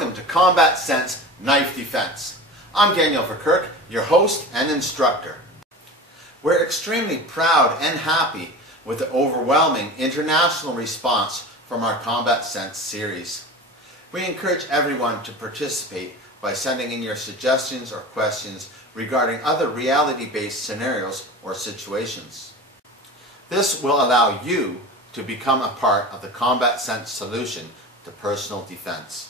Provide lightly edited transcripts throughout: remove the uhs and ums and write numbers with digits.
Welcome to Combat Sense Knife Defense. I'm Verkerke, your host and instructor. We're extremely proud and happy with the overwhelming international response from our Combat Sense series. We encourage everyone to participate by sending in your suggestions or questions regarding other reality-based scenarios or situations. This will allow you to become a part of the Combat Sense solution to personal defense.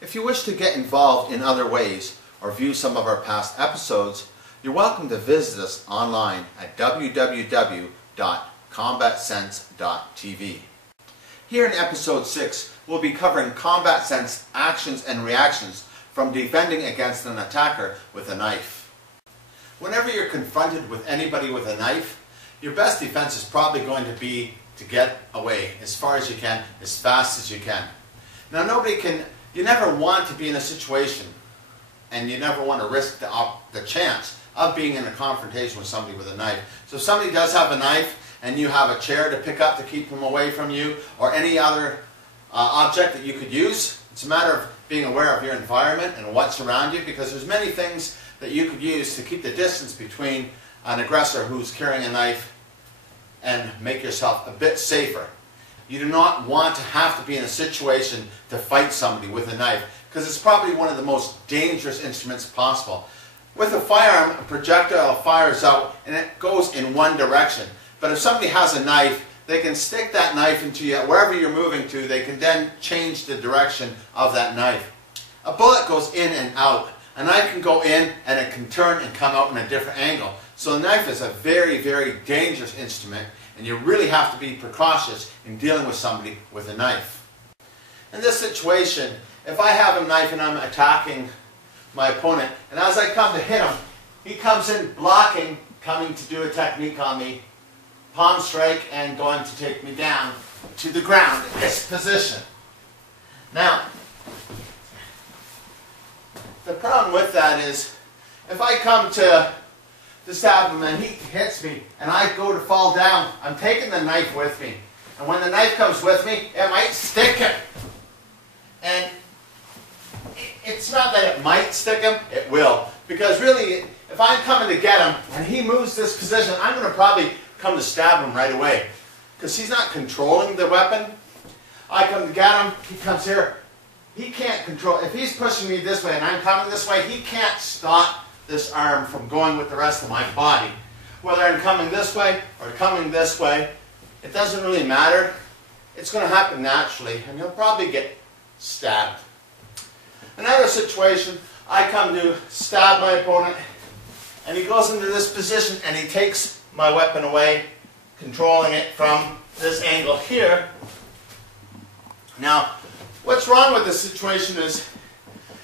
If you wish to get involved in other ways or view some of our past episodes, you're welcome to visit us online at www.combatsense.tv. Here in episode 6, we'll be covering Combat Sense actions and reactions from defending against an attacker with a knife. Whenever you're confronted with anybody with a knife, your best defense is probably going to be to get away as far as you can, as fast as you can. Now you never want to be in a situation, and you never want to risk the chance of being in a confrontation with somebody with a knife. So if somebody does have a knife and you have a chair to pick up to keep them away from you, or any other object that you could use, it's a matter of being aware of your environment and what's around you, because there's many things that you could use to keep the distance between an aggressor who's carrying a knife and make yourself a bit safer. You do not want to have to be in a situation to fight somebody with a knife, because it's probably one of the most dangerous instruments possible. With a firearm, a projectile fires out and it goes in one direction. But if somebody has a knife, they can stick that knife into you wherever you're moving to. They can then change the direction of that knife. A bullet goes in and out. A knife can go in and it can turn and come out in a different angle. So a knife is a very, very dangerous instrument, and you really have to be precautious in dealing with somebody with a knife. In this situation, if I have a knife and I'm attacking my opponent, and as I come to hit him, he comes in blocking, coming to do a technique on me, palm strike, and going to take me down to the ground in this position. Now, the problem with that is, if I come to stab him and he hits me and I go to fall down, I'm taking the knife with me. And when the knife comes with me, it might stick him. And it's not that it might stick him, it will. Because really, if I'm coming to get him and he moves this position, I'm going to probably come to stab him right away. Because he's not controlling the weapon. I come to get him, he comes here. He can't control. If he's pushing me this way and I'm coming this way, he can't stop this arm from going with the rest of my body. Whether I'm coming this way or coming this way, it doesn't really matter. It's going to happen naturally, and he'll probably get stabbed. Another situation, I come to stab my opponent, and he goes into this position and he takes my weapon away, controlling it from this angle here. Now, what's wrong with this situation is,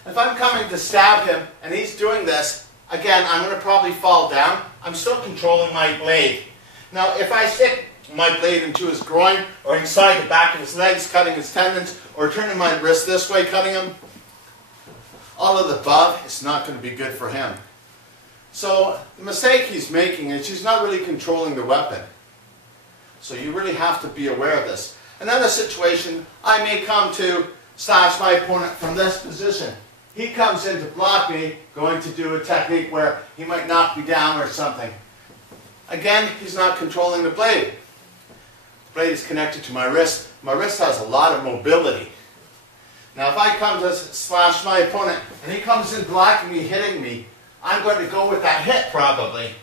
if I'm coming to stab him and he's doing this, again, I'm going to probably fall down. I'm still controlling my blade. Now, if I stick my blade into his groin or inside the back of his legs, cutting his tendons, or turning my wrist this way, cutting him, all of the above, it's not going to be good for him. So the mistake he's making is he's not really controlling the weapon. So you really have to be aware of this. Another situation, I may come to slash my opponent from this position. He comes in to block me, going to do a technique where he might knock me down or something. Again, he's not controlling the blade. The blade is connected to my wrist. My wrist has a lot of mobility. Now if I come to slash my opponent and he comes in blocking me, hitting me, I'm going to go with that hit probably.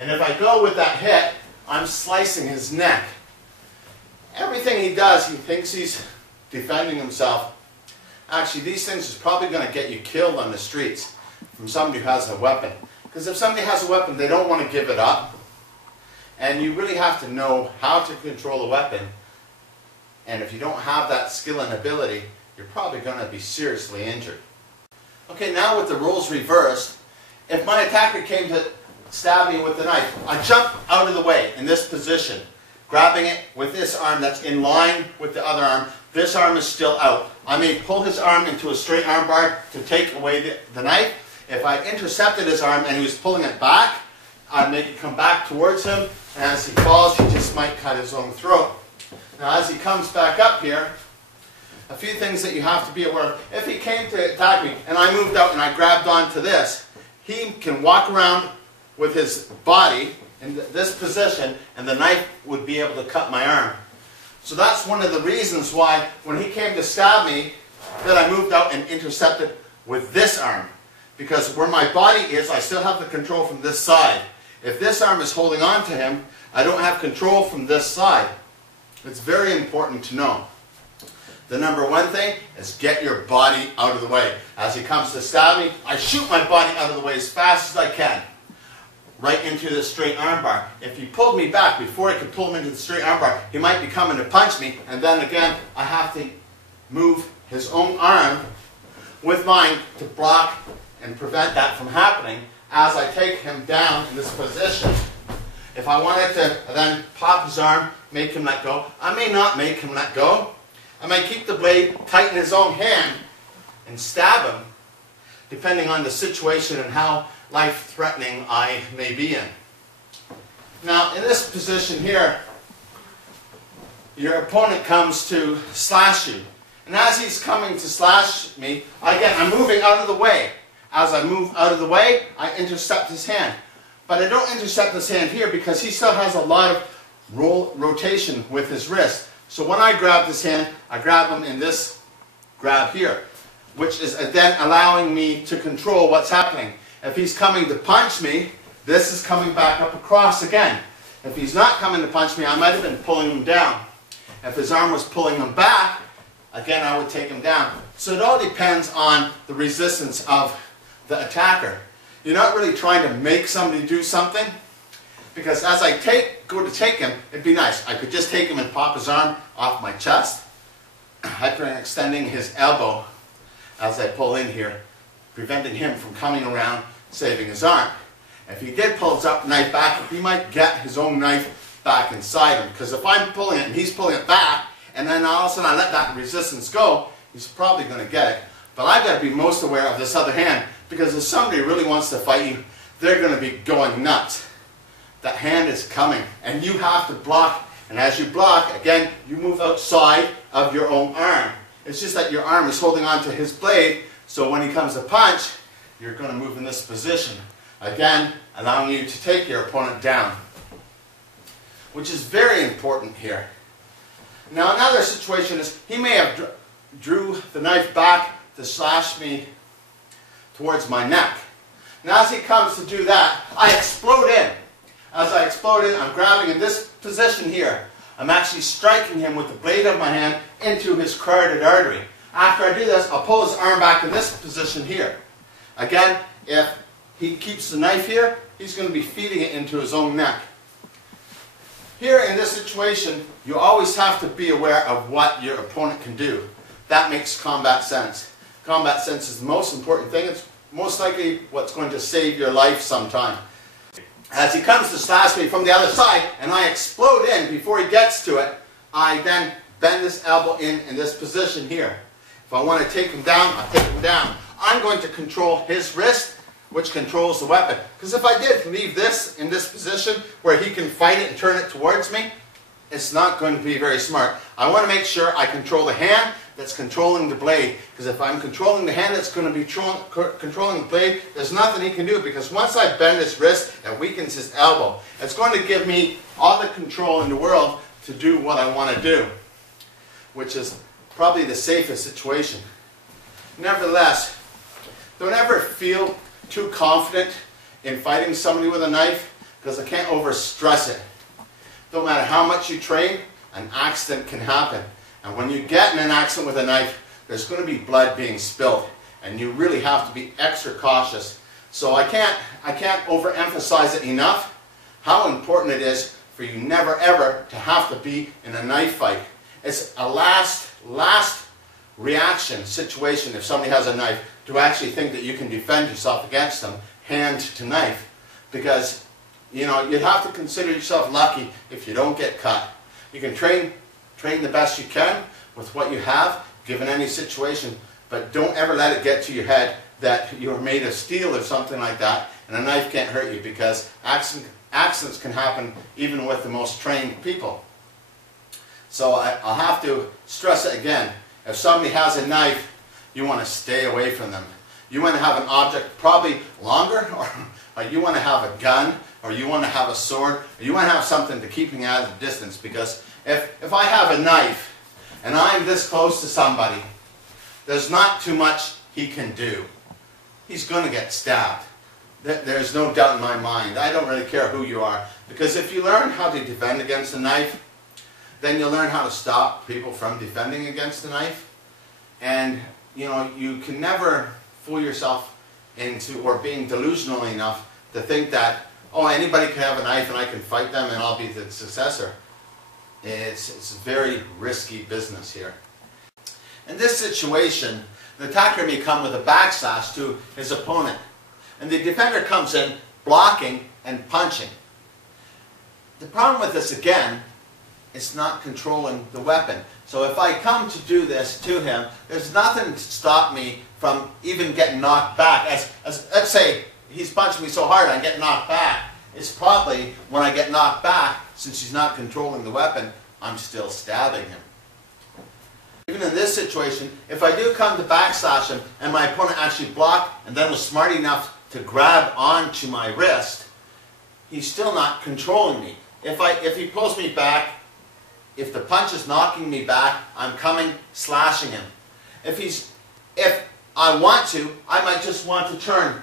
And if I go with that hit, I'm slicing his neck. Everything he does, he thinks he's defending himself. Actually, these things is probably going to get you killed on the streets from somebody who has a weapon. Because if somebody has a weapon, they don't want to give it up. And you really have to know how to control a weapon. And if you don't have that skill and ability, you're probably going to be seriously injured. Okay, now with the roles reversed, if my attacker came to stab me with the knife, I jump out of the way in this position, grabbing it with this arm that's in line with the other arm. This arm is still out. I may pull his arm into a straight arm bar to take away the knife. If I intercepted his arm and he was pulling it back, I'd make it come back towards him, and as he falls, he just might cut his own throat. Now as he comes back up here, a few things that you have to be aware of. If he came to attack me and I moved out and I grabbed onto this, he can walk around with his body in this position and the knife would be able to cut my arm. So that's one of the reasons why when he came to stab me that I moved out and intercepted with this arm. Because where my body is, I still have the control from this side. If this arm is holding on to him, I don't have control from this side. It's very important to know. The number one thing is get your body out of the way. As he comes to stab me, I shoot my body out of the way as fast as I can. Right into the straight arm bar. If he pulled me back before I could pull him into the straight arm bar, he might be coming to punch me, and then again, I have to move his own arm with mine to block and prevent that from happening as I take him down in this position. If I wanted to then pop his arm, make him let go, I may not make him let go. I may keep the blade tight in his own hand and stab him, depending on the situation and how life-threatening I may be in. Now, in this position here, your opponent comes to slash you. And as he's coming to slash me, again, I'm moving out of the way. As I move out of the way, I intercept his hand. But I don't intercept his hand here because he still has a lot of rotation with his wrist. So when I grab this hand, I grab him in this grab here, which is then allowing me to control what's happening. If he's coming to punch me, this is coming back up across again. If he's not coming to punch me, I might have been pulling him down. If his arm was pulling him back, again I would take him down. So it all depends on the resistance of the attacker. You're not really trying to make somebody do something, because as I go to take him, it'd be nice. I could just take him and pop his arm off my chest, hyperextending his elbow as I pull in here, preventing him from coming around, saving his arm. If he did pull his knife back, he might get his own knife back inside him, because if I'm pulling it and he's pulling it back, and then all of a sudden I let that resistance go, he's probably going to get it. But I've got to be most aware of this other hand, because if somebody really wants to fight you, they're going to be going nuts. That hand is coming, and you have to block. And as you block, again, you move outside of your own arm. It's just that your arm is holding on to his blade, so when he comes to punch, you're going to move in this position. Again, allowing you to take your opponent down, which is very important here. Now another situation is, he may have drew the knife back to slash me towards my neck. Now as he comes to do that, I explode in. As I explode in, I'm grabbing in this position here. I'm actually striking him with the blade of my hand into his carotid artery. After I do this, I'll pull his arm back in this position here. Again, if he keeps the knife here, he's going to be feeding it into his own neck. Here in this situation, you always have to be aware of what your opponent can do. That makes combat sense. Combat sense is the most important thing. It's most likely what's going to save your life sometime. As he comes to slash me from the other side, and I explode in before he gets to it, I then bend this elbow in this position here. If I want to take him down, I'll take him down. I'm going to control his wrist, which controls the weapon. Because if I did leave this in this position where he can fight it and turn it towards me, it's not going to be very smart. I want to make sure I control the hand that's controlling the blade. Because if I'm controlling the hand that's going to be controlling the blade, there's nothing he can do. Because once I bend his wrist, it weakens his elbow. It's going to give me all the control in the world to do what I want to do, which is probably the safest situation. Nevertheless, don't ever feel too confident in fighting somebody with a knife, because I can't overstress it. Don't matter how much you train, an accident can happen. And when you get in an accident with a knife, there's going to be blood being spilled, and you really have to be extra cautious. So I can't overemphasize it enough how important it is for you never ever to have to be in a knife fight. It's a last reaction situation if somebody has a knife, to actually think that you can defend yourself against them hand to knife. Because, you know, you'd have to consider yourself lucky if you don't get cut. You can train the best you can with what you have, given any situation, but don't ever let it get to your head that you're made of steel or something like that, and a knife can't hurt you, because accidents can happen even with the most trained people. So I'll have to stress it again. If somebody has a knife, you want to stay away from them. You want to have an object probably longer, or you want to have a gun, or you want to have a sword, or you want to have something to keep me at a distance. Because if I have a knife and I'm this close to somebody, there's not too much he can do. He's going to get stabbed. There's no doubt in my mind. I don't really care who you are. Because if you learn how to defend against a knife, then you'll learn how to stop people from defending against a knife. And you know, you can never fool yourself into, or being delusional enough to think that, oh, anybody can have a knife and I can fight them and I'll be the successor. It's a very risky business here. In this situation, the attacker may come with a backslash to his opponent, and the defender comes in blocking and punching. The problem with this, again, is not controlling the weapon. So if I come to do this to him, there's nothing to stop me from even getting knocked back. Let's say he's punching me so hard I get knocked back. It's probably when I get knocked back, since he's not controlling the weapon, I'm still stabbing him. Even in this situation, if I do come to backslash him and my opponent actually blocked and then was smart enough to grab onto my wrist, he's still not controlling me. If he pulls me back, if the punch is knocking me back, I'm coming, slashing him. If I want to, I might just want to turn.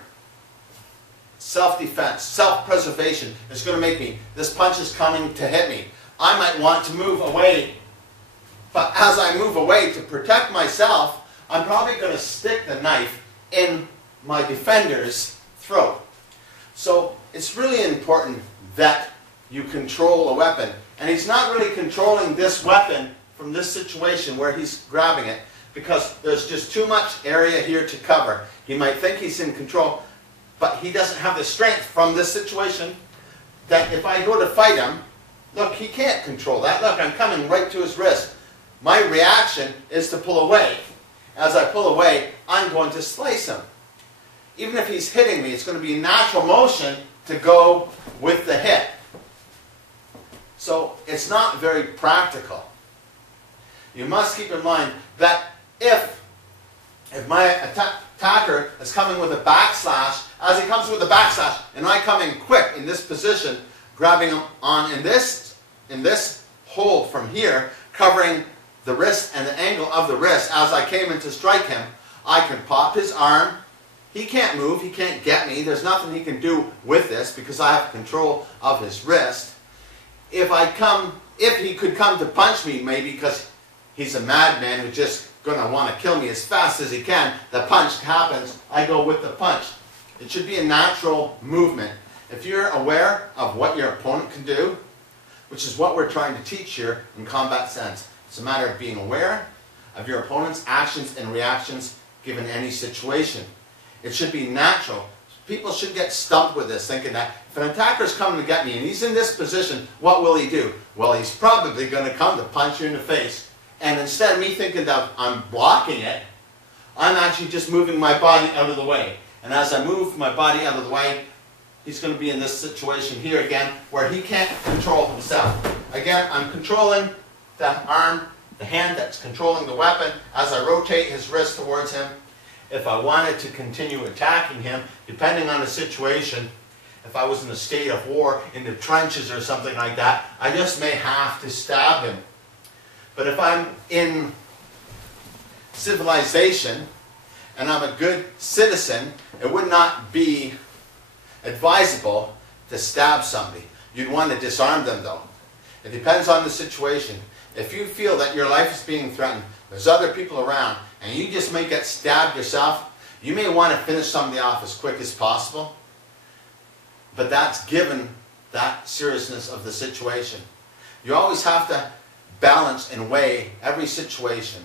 Self-defense, self-preservation is going to make me, this punch is coming to hit me. I might want to move away. But as I move away to protect myself, I'm probably going to stick the knife in my defender's throat. So it's really important that you control a weapon. And he's not really controlling this weapon from this situation where he's grabbing it, because there's just too much area here to cover. He might think he's in control, but he doesn't have the strength from this situation that if I go to fight him, look, he can't control that. Look, I'm coming right to his wrist. My reaction is to pull away. As I pull away, I'm going to slice him. Even if he's hitting me, it's going to be natural motion to go with the hit. So it's not very practical. You must keep in mind that if my attacker is coming with a backslash, as he comes with a backslash, and I come in quick in this position, grabbing him on in this hold from here, covering the wrist and the angle of the wrist as I came in to strike him, I can pop his arm. He can't move, he can't get me. There's nothing he can do with this because I have control of his wrist. If he could come to punch me, maybe because he's a madman who's just going to want to kill me as fast as he can, the punch happens, I go with the punch. It should be a natural movement. If you're aware of what your opponent can do, which is what we're trying to teach here in combat sense, it's a matter of being aware of your opponent's actions and reactions given any situation. It should be natural. People should get stumped with this, thinking that if an attacker is coming to get me and he's in this position, what will he do? Well, he's probably going to come to punch you in the face. And instead of me thinking that I'm blocking it, I'm actually just moving my body out of the way. And as I move my body out of the way, he's going to be in this situation here again where he can't control himself. Again, I'm controlling the arm, the hand that's controlling the weapon as I rotate his wrist towards him. If I wanted to continue attacking him, depending on the situation, if I was in a state of war, in the trenches or something like that, I just may have to stab him. But if I'm in civilization and I'm a good citizen, it would not be advisable to stab somebody. You'd want to disarm them though. It depends on the situation. If you feel that your life is being threatened, there's other people around, and you just may get stabbed yourself, you may want to finish somebody off as quick as possible. But that's given that seriousness of the situation. You always have to balance and weigh every situation,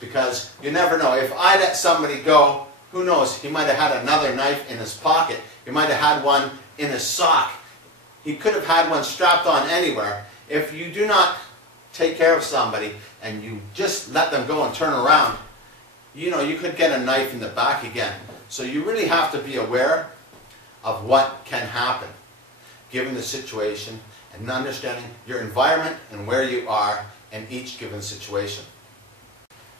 because you never know. If I let somebody go, who knows, he might have had another knife in his pocket. He might have had one in his sock. He could have had one strapped on anywhere. If you do not take care of somebody and you just let them go and turn around, you know, you could get a knife in the back again. So you really have to be aware of what can happen given the situation and understanding your environment and where you are in each given situation.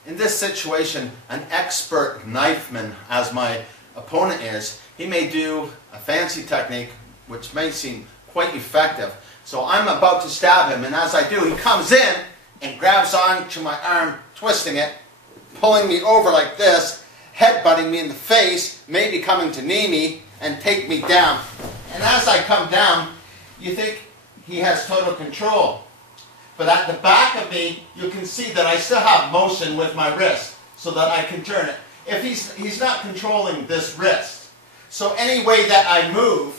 in this situation, an expert knifeman, as my opponent is, he may do a fancy technique which may seem quite effective. So I'm about to stab him, and as I do, he comes in and grabs onto my arm, twisting it, pulling me over like this, headbutting me in the face, maybe coming to knee me and take me down. And as I come down, you think he has total control. But at the back of me, you can see that I still have motion with my wrist so that I can turn it. If he's not controlling this wrist, so any way that I move,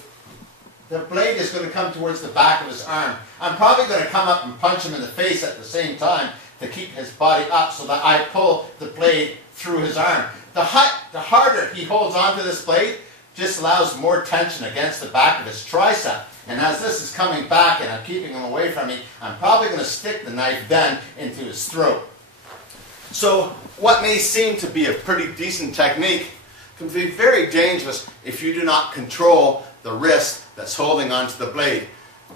the blade is going to come towards the back of his arm. I'm probably going to come up and punch him in the face at the same time to keep his body up so that I pull the blade through his arm. The harder he holds onto this blade, just allows more tension against the back of his tricep. And as this is coming back and I'm keeping him away from me, I'm probably going to stick the knife then into his throat. So what may seem to be a pretty decent technique can be very dangerous if you do not control the wrist that's holding onto the blade,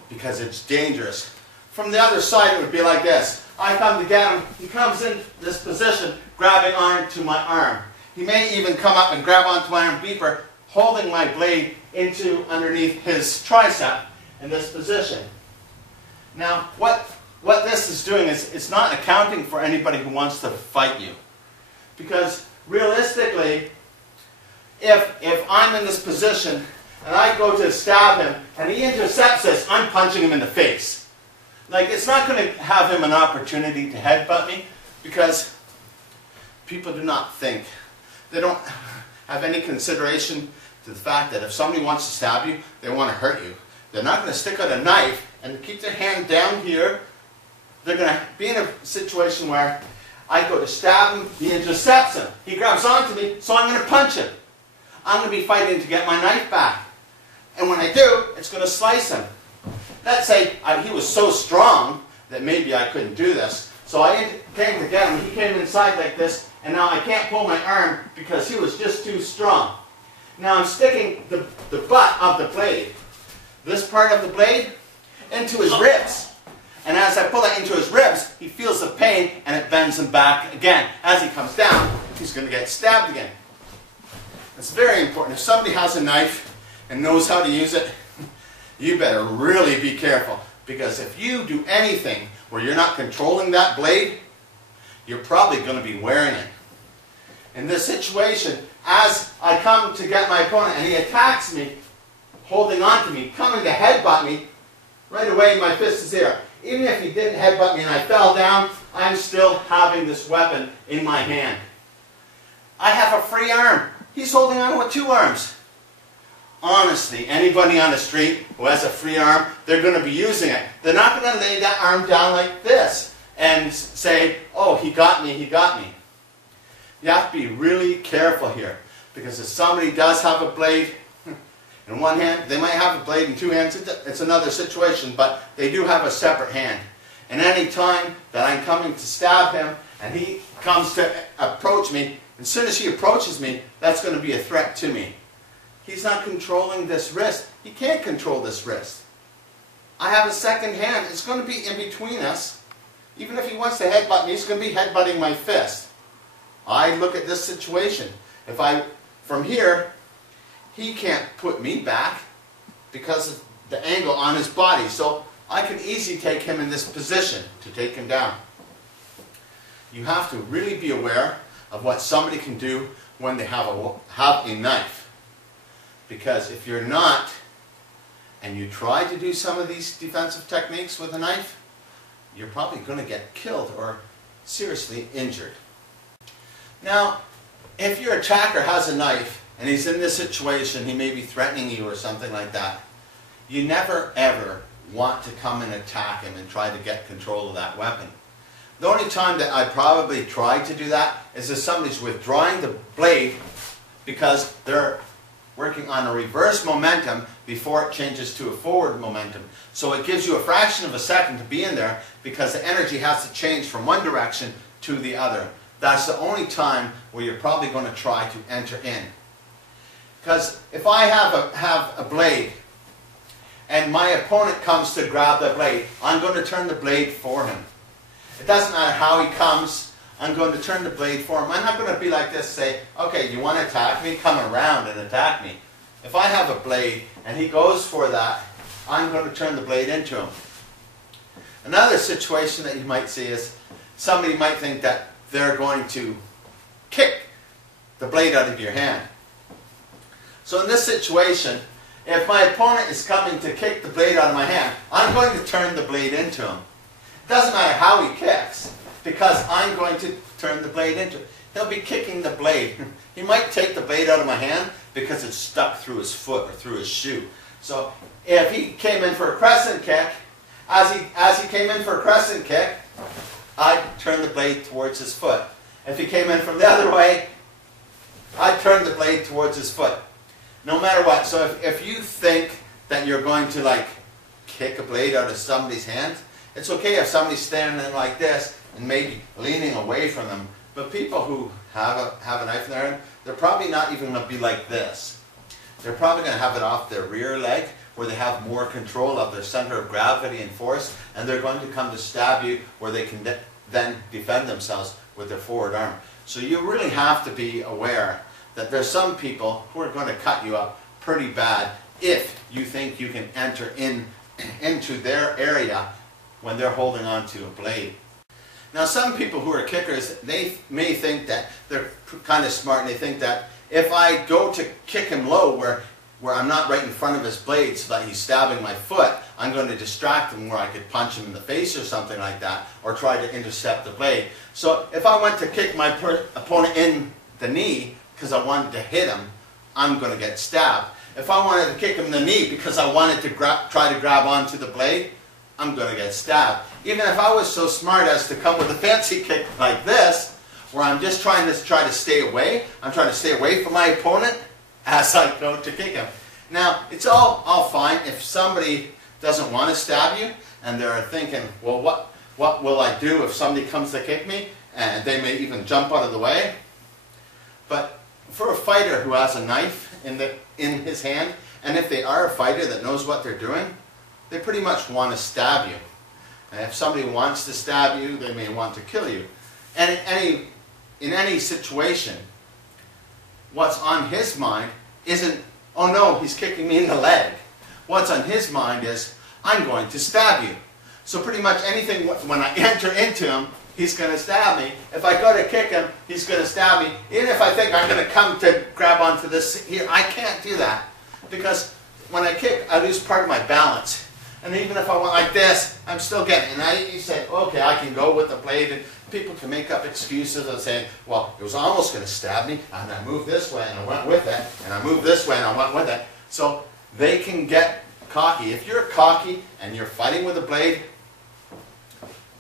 because it's dangerous. From the other side it would be like this. I come to get him, he comes in this position, grabbing onto my arm. He may even come up and grab onto my arm deeper, holding my blade into underneath his tricep in this position. Now, what this is doing is it's not accounting for anybody who wants to fight you. Because realistically, if I'm in this position and I go to stab him and he intercepts this, I'm punching him in the face. Like, it's not going to have him an opportunity to headbutt me, because people do not think. They don't have any consideration to the fact that if somebody wants to stab you, they want to hurt you. They're not going to stick out a knife and keep their hand down here. They're going to be in a situation where I go to stab him, he intercepts him. He grabs onto me, so I'm going to punch him. I'm going to be fighting to get my knife back. And when I do, it's going to slice him. Let's say he was so strong that maybe I couldn't do this. So I came to get him, he came inside like this, and now I can't pull my arm because he was just too strong. Now I'm sticking the butt of the blade, this part of the blade, into his ribs. And as I pull it into his ribs, he feels the pain and it bends him back again. As he comes down, he's going to get stabbed again. It's very important. If somebody has a knife and knows how to use it, you better really be careful. Because if you do anything where you're not controlling that blade, you're probably going to be wearing it. In this situation, as I come to get my opponent and he attacks me, holding on to me, coming to headbutt me, right away my fist is here. Even if he didn't headbutt me and I fell down, I'm still having this weapon in my hand. I have a free arm. He's holding on with two arms. Honestly, anybody on the street who has a free arm, they're going to be using it. They're not going to lay that arm down like this and say, oh, he got me, he got me. You have to be really careful here, because if somebody does have a blade in one hand, they might have a blade in two hands, it's another situation, but they do have a separate hand. And any time that I'm coming to stab him and he comes to approach me, as soon as he approaches me, that's going to be a threat to me. He's not controlling this wrist. He can't control this wrist. I have a second hand. It's going to be in between us. Even if he wants to headbutt me, he's going to be headbutting my fist. I look at this situation. If from here, he can't put me back because of the angle on his body. So I can easily take him in this position to take him down. You have to really be aware of what somebody can do when they have a knife. Because if you're not, and you try to do some of these defensive techniques with a knife, you're probably going to get killed or seriously injured. Now, if your attacker has a knife and he's in this situation, he may be threatening you or something like that, you never ever want to come and attack him and try to get control of that weapon. The only time that I probably try to do that is if somebody's withdrawing the blade because they're working on a reverse momentum before it changes to a forward momentum. So it gives you a fraction of a second to be in there because the energy has to change from one direction to the other. That's the only time where you're probably going to try to enter in. Because if I have a blade and my opponent comes to grab the blade, I'm going to turn the blade for him. It doesn't matter how he comes. I'm going to turn the blade for him. I'm not going to be like this, say, okay, you want to attack me? Come around and attack me. If I have a blade and he goes for that, I'm going to turn the blade into him. Another situation that you might see is somebody might think that they're going to kick the blade out of your hand. So in this situation, if my opponent is coming to kick the blade out of my hand, I'm going to turn the blade into him. It doesn't matter how he kicks, because I'm going to turn the blade into it. He'll be kicking the blade. He might take the blade out of my hand because it's stuck through his foot or through his shoe. So if he came in for a crescent kick, as he came in for a crescent kick, I'd turn the blade towards his foot. If he came in from the other way, I'd turn the blade towards his foot. No matter what. So if you think that you're going to like kick a blade out of somebody's hand, it's okay if somebody's standing like this and maybe leaning away from them. But people who have a knife in their hand, they're probably not even going to be like this. They're probably going to have it off their rear leg, where they have more control of their center of gravity and force, and they're going to come to stab you where they can then defend themselves with their forward arm. So you really have to be aware that there's some people who are going to cut you up pretty bad if you think you can enter into their area when they're holding on to a blade. Now some people who are kickers, they may think that they're kind of smart, and they think that if I go to kick him low where I'm not right in front of his blade so that he's stabbing my foot, I'm going to distract him where I could punch him in the face or something like that, or try to intercept the blade. So if I went to kick my opponent in the knee because I wanted to hit him, I'm going to get stabbed. If I wanted to kick him in the knee because I wanted to try to grab onto the blade, I'm going to get stabbed. Even if I was so smart as to come with a fancy kick like this, where I'm just trying to stay away, I'm trying to stay away from my opponent as I go to kick him. Now, it's all fine if somebody doesn't want to stab you and they're thinking, well, what will I do if somebody comes to kick me? And they may even jump out of the way. But for a fighter who has a knife in his hand, and if they are a fighter that knows what they're doing, they pretty much want to stab you. And if somebody wants to stab you, they may want to kill you. And in any situation, what's on his mind isn't, oh no, he's kicking me in the leg. What's on his mind is, I'm going to stab you. So pretty much anything, when I enter into him, he's going to stab me. If I go to kick him, he's going to stab me. Even if I think I'm going to come to grab onto this here, I can't do that. Because when I kick, I lose part of my balance. And even if I went like this, I'm still getting it. And you say, okay, I can go with the blade. And people can make up excuses of saying, well, it was almost going to stab me, and I moved this way, and I went with it, and I moved this way, and I went with it. So they can get cocky. If you're cocky and you're fighting with a blade,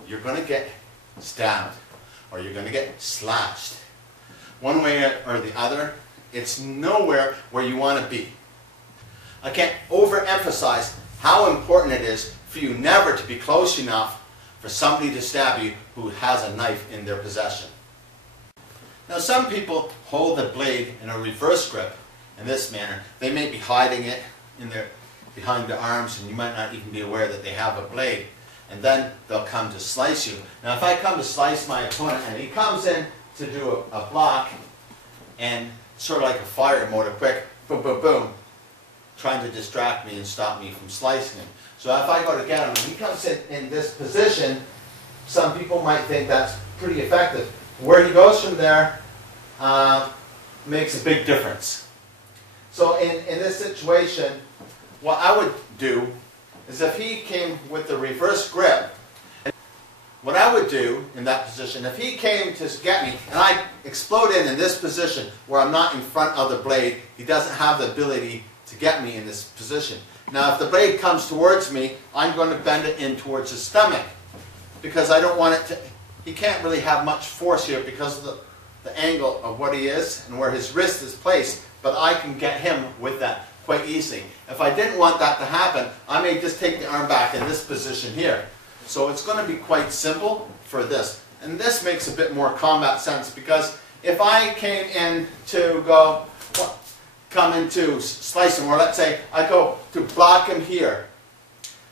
you're going to get stabbed, or you're going to get slashed. One way or the other, it's nowhere where you want to be. I can't overemphasize how important it is for you never to be close enough for somebody to stab you who has a knife in their possession. Now some people hold the blade in a reverse grip in this manner. They may be hiding it behind their arms, and you might not even be aware that they have a blade. And then they'll come to slice you. Now if I come to slice my opponent and he comes in to do a block, and sort of like a fire mode, a quick boom, boom, boom, trying to distract me and stop me from slicing him. So if I go to get him and he comes in this position, some people might think that's pretty effective. Where he goes from there makes a big difference. So in this situation, what I would do is if he came with the reverse grip, what I would do in that position, if he came to get me and I explode in this position where I'm not in front of the blade, he doesn't have the ability to get me in this position. Now if the blade comes towards me, I'm going to bend it in towards his stomach, because I don't want it to, he can't really have much force here because of the angle of what he is and where his wrist is placed, but I can get him with that quite easily. If I didn't want that to happen, I may just take the arm back in this position here. So it's going to be quite simple for this. And this makes a bit more combat sense, because if I came in to go, come into slice him, or let's say I go to block him here,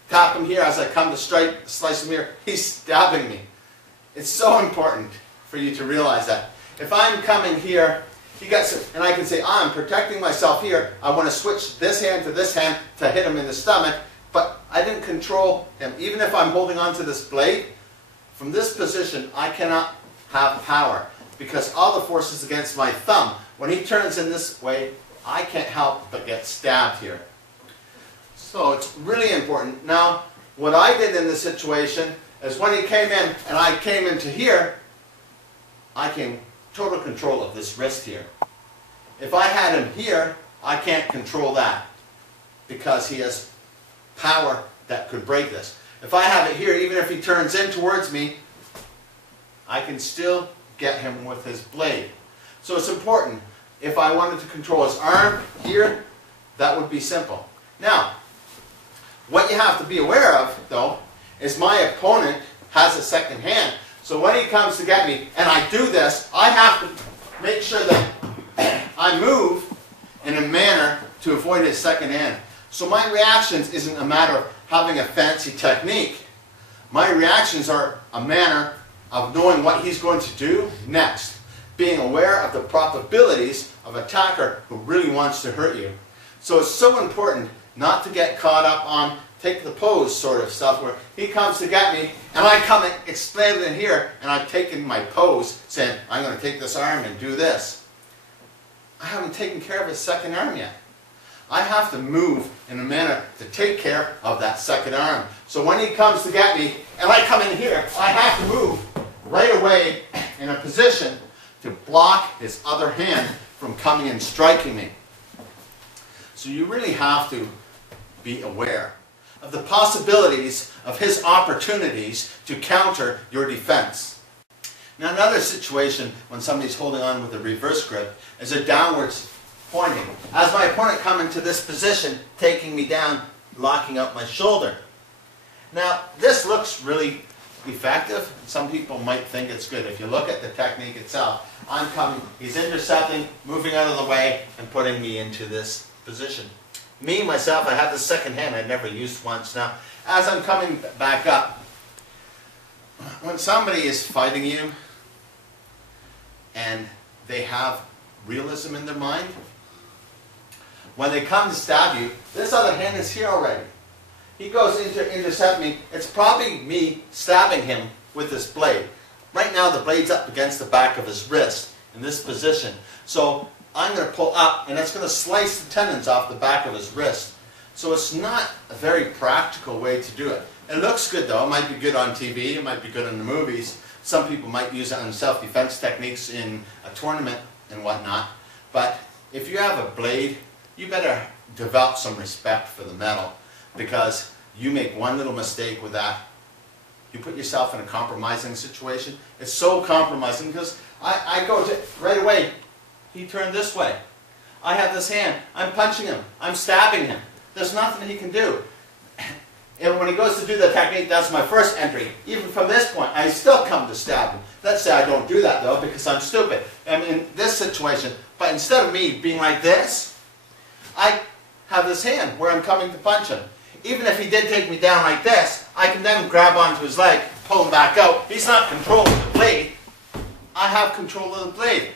tap him here as I come to slice him here, he's stabbing me. It's so important for you to realize that. If I'm coming here, he gets, and I can say, I'm protecting myself here. I want to switch this hand to this hand to hit him in the stomach, but I didn't control him. Even if I'm holding on to this blade, from this position, I cannot have power because all the force is against my thumb. When he turns in this way, I can't help but get stabbed here. So it's really important. Now, what I did in this situation is when he came in and I came into here, I came total control of this wrist here. If I had him here, I can't control that because he has power that could break this. If I have it here, even if he turns in towards me, I can still get him with his blade. So it's important. If I wanted to control his arm here, that would be simple. Now, what you have to be aware of, though, is my opponent has a second hand. So when he comes to get me, and I do this, I have to make sure that I move in a manner to avoid his second hand. So my reactions isn't a matter of having a fancy technique. My reactions are a manner of knowing what he's going to do next. Being aware of the probabilities of an attacker who really wants to hurt you. So it's so important not to get caught up on take the pose sort of stuff where he comes to get me and I come and explain it in here and I've taken my pose saying I'm going to take this arm and do this. I haven't taken care of his second arm yet. I have to move in a manner to take care of that second arm. So when he comes to get me and I come in here, I have to move right away in a position to block his other hand from coming and striking me. So you really have to be aware of the possibilities of his opportunities to counter your defense. Now another situation when somebody's holding on with a reverse grip is a downwards pointing. As my opponent comes into this position, taking me down, locking up my shoulder. Now this looks really effective. Some people might think it's good. If you look at the technique itself, I'm coming, he's intercepting, moving out of the way, and putting me into this position. Me, myself, I have the second hand I never used once. Now, as I'm coming back up, when somebody is fighting you and they have realism in their mind, when they come to stab you, this other hand is here already. He goes in to intercept me. It's probably me stabbing him with this blade. Right now the blade's up against the back of his wrist in this position. So I'm going to pull up and it's going to slice the tendons off the back of his wrist. So it's not a very practical way to do it. It looks good though. It might be good on TV. It might be good in the movies. Some people might use it on self-defense techniques in a tournament and whatnot. But if you have a blade, you better develop some respect for the metal, because you make one little mistake with that, you put yourself in a compromising situation. It's so compromising because I go to, right away, he turned this way. I have this hand, I'm punching him, I'm stabbing him. There's nothing he can do. And when he goes to do the technique, that's my first entry. Even from this point, I still come to stab him. Let's say I don't do that though, because I'm stupid. I'm in this situation, but instead of me being like this, I have this hand where I'm coming to punch him. Even if he did take me down like this, I can then grab onto his leg, pull him back out. He's not controlling the blade. I have control of the blade.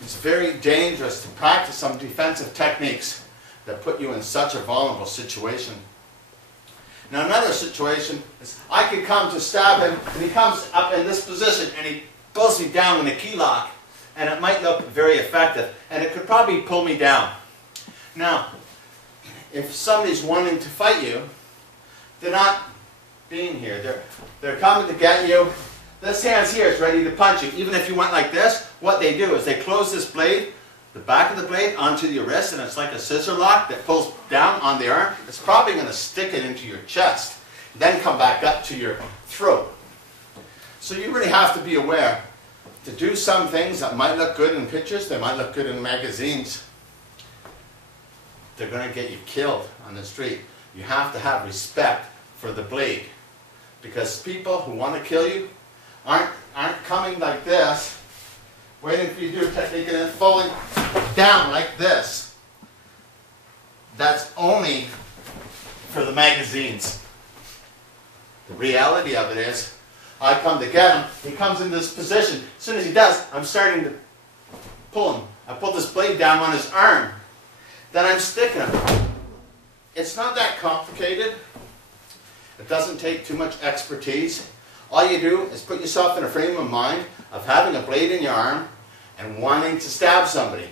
It's very dangerous to practice some defensive techniques that put you in such a vulnerable situation. Now another situation is I could come to stab him and he comes up in this position and he pulls me down in a key lock, and it might look very effective and it could probably pull me down. Now, if somebody's wanting to fight you, they're not being here. They're coming to get you. This hand's here is ready to punch you. Even if you went like this, what they do is they close this blade, the back of the blade, onto your wrist, and it's like a scissor lock that pulls down on the arm. It's probably going to stick it into your chest, then come back up to your throat. So you really have to be aware to do some things that might look good in pictures, they might look good in magazines. They're going to get you killed on the street. You have to have respect for the blade, because people who want to kill you aren't coming like this, waiting for you to do a technique and then falling down like this. That's only for the magazines. The reality of it is, I come to get him. He comes in this position. As soon as he does, I'm starting to pull him. I pull this blade down on his arm. Then I'm sticking him. It's not that complicated. It doesn't take too much expertise. All you do is put yourself in a frame of mind of having a blade in your arm and wanting to stab somebody.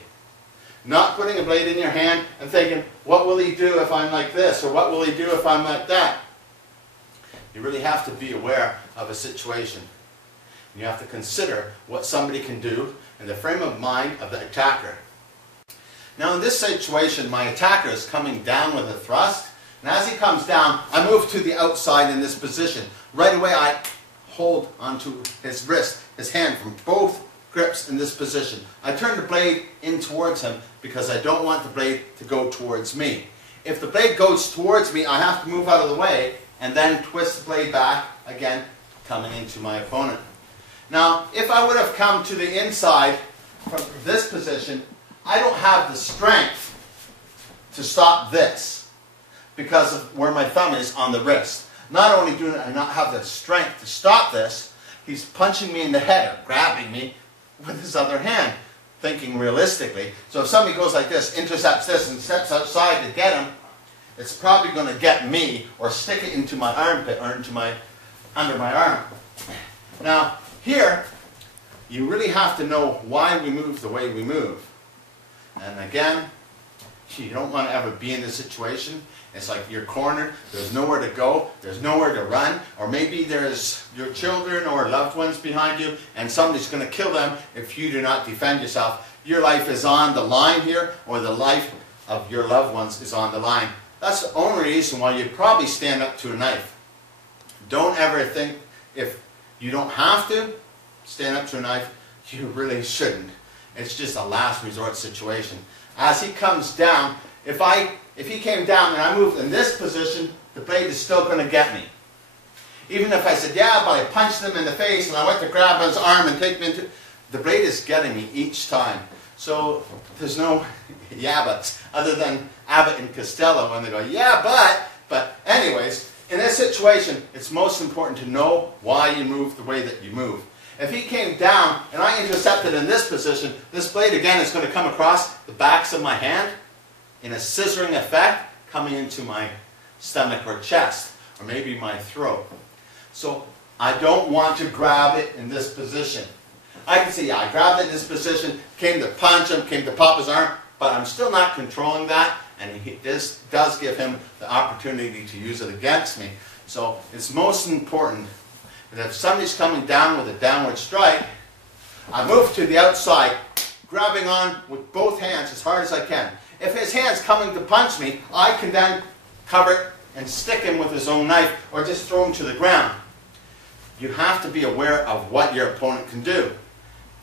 Not putting a blade in your hand and thinking, what will he do if I'm like this? Or what will he do if I'm like that? You really have to be aware of a situation. You have to consider what somebody can do in the frame of mind of the attacker. Now in this situation, my attacker is coming down with a thrust, and as he comes down, I move to the outside in this position. Right away I hold onto his wrist, his hand, from both grips in this position. I turn the blade in towards him because I don't want the blade to go towards me. If the blade goes towards me, I have to move out of the way and then twist the blade back, again, coming into my opponent. Now, if I would have come to the inside from this position, I don't have the strength to stop this because of where my thumb is on the wrist. Not only do I not have the strength to stop this, he's punching me in the head or grabbing me with his other hand, thinking realistically. So if somebody goes like this, intercepts this, and steps outside to get him, it's probably going to get me or stick it into my armpit or into under my arm. Now, here, you really have to know why we move the way we move. And again, you don't want to ever be in this situation. It's like you're cornered, there's nowhere to go, there's nowhere to run, or maybe there's your children or loved ones behind you, and somebody's going to kill them if you do not defend yourself. Your life is on the line here, or the life of your loved ones is on the line. That's the only reason why you probably stand up to a knife. Don't ever think, if you don't have to stand up to a knife, you really shouldn't. It's just a last resort situation. As he comes down, if he came down and I moved in this position, the blade is still going to get me. Even if I said, yeah, but I punched him in the face and I went to grab his arm and take him into, the blade is getting me each time. So there's no yeah buts, other than Abbott and Costello when they go, yeah, but anyways, in this situation, it's most important to know why you move the way that you move. If he came down and I intercepted in this position, this blade again is going to come across the backs of my hand in a scissoring effect, coming into my stomach or chest, or maybe my throat. So I don't want to grab it in this position. I can see, yeah, I grabbed it in this position, came to punch him, came to pop his arm, but I'm still not controlling that, and this does give him the opportunity to use it against me. So it's most important that if somebody's coming down with a downward strike, I move to the outside, grabbing on with both hands as hard as I can. If his hand's coming to punch me, I can then cover it and stick him with his own knife, or just throw him to the ground. You have to be aware of what your opponent can do.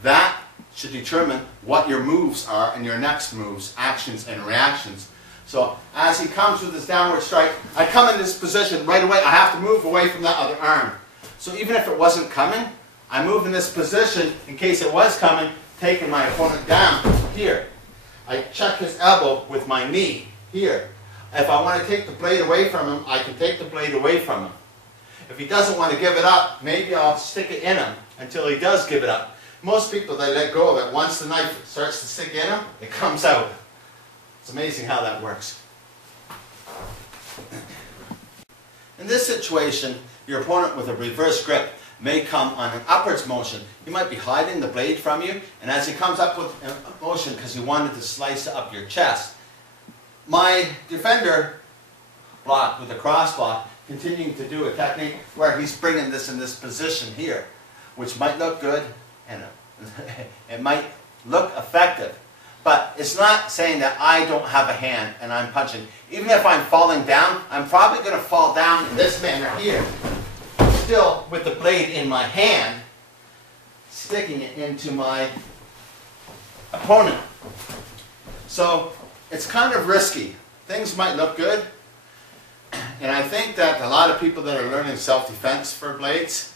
That should determine what your moves are and your next moves, actions and reactions. So as he comes with his downward strike, I come in this position right away. I have to move away from that other arm. So even if it wasn't coming, I move in this position in case it was coming, taking my opponent down here. I check his elbow with my knee here. If I want to take the blade away from him, I can take the blade away from him. If he doesn't want to give it up, maybe I'll stick it in him until he does give it up. Most people, they let go of it. Once the knife starts to stick in him, it comes out. It's amazing how that works. In this situation, your opponent with a reverse grip may come on an upwards motion. He might be hiding the blade from you, and as he comes up with a motion because he wanted to slice up your chest. My defender block with a cross block, continuing to do a technique where he's bringing this in this position here, which might look good and it might look effective. But it's not saying that I don't have a hand and I'm punching. Even if I'm falling down, I'm probably going to fall down in this manner here, still with the blade in my hand, sticking it into my opponent. So it's kind of risky. Things might look good, and I think that a lot of people that are learning self-defense for blades,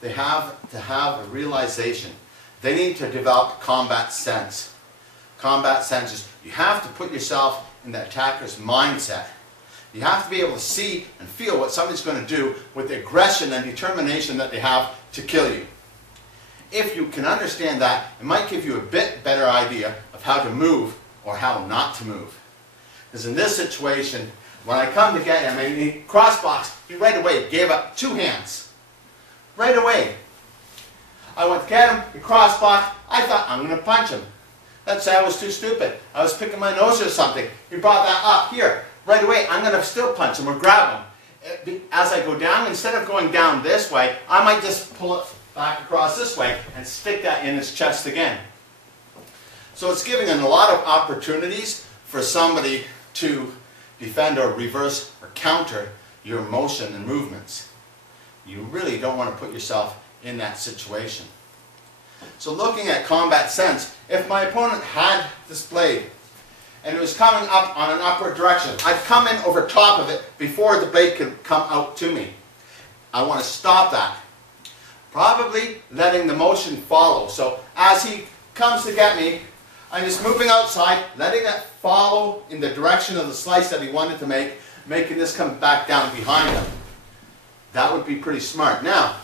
they have to have a realization. They need to develop combat sense. Combat sense is you have to put yourself in the attacker's mindset. You have to be able to see and feel what somebody's going to do with the aggression and determination that they have to kill you. If you can understand that, it might give you a bit better idea of how to move or how not to move. Because in this situation, when I come to get him and he crossboxed, he right away gave up 2 hands. Right away. I went to get him, he crossboxed, I thought I'm going to punch him. Let's say I was too stupid. I was picking my nose or something. He brought that up here. Right away, I'm going to still punch him or grab him. As I go down, instead of going down this way, I might just pull it back across this way and stick that in his chest again. So it's giving him a lot of opportunities for somebody to defend or reverse or counter your motion and movements. You really don't want to put yourself in that situation. So looking at combat sense, if my opponent had this blade and it was coming up on an upward direction, I'd come in over top of it before the blade could come out to me. I want to stop that. Probably letting the motion follow. So as he comes to get me, I'm just moving outside, letting it follow in the direction of the slice that he wanted to make, making this come back down behind him. That would be pretty smart. Now,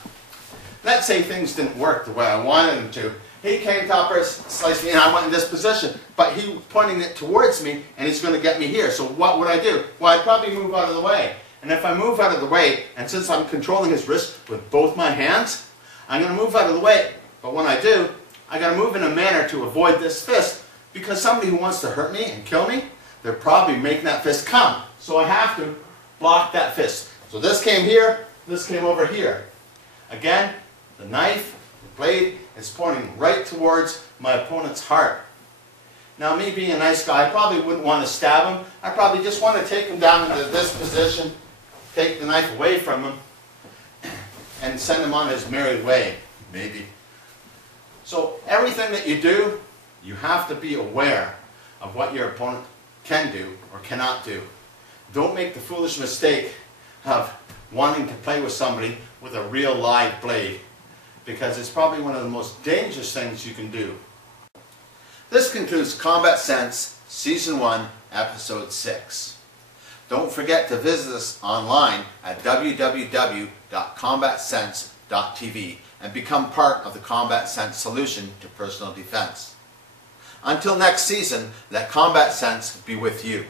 let's say things didn't work the way I wanted them to. He came to upper slice me and I went in this position, but he was pointing it towards me and he's going to get me here. So what would I do? Well, I'd probably move out of the way. And if I move out of the way, and since I'm controlling his wrist with both my hands, I'm going to move out of the way. But when I do, I got to move in a manner to avoid this fist, because somebody who wants to hurt me and kill me, they're probably making that fist come. So I have to block that fist. So this came here, this came over here. Again, the knife, the blade, is pointing right towards my opponent's heart. Now me being a nice guy, I probably wouldn't want to stab him. I probably just want to take him down into this position, take the knife away from him, and send him on his merry way, maybe. So everything that you do, you have to be aware of what your opponent can do or cannot do. Don't make the foolish mistake of wanting to play with somebody with a real live blade, because it's probably one of the most dangerous things you can do. This concludes Combat Sense Season 1, Episode 6. Don't forget to visit us online at www.combatsense.tv and become part of the Combat Sense solution to personal defense. Until next season, let Combat Sense be with you.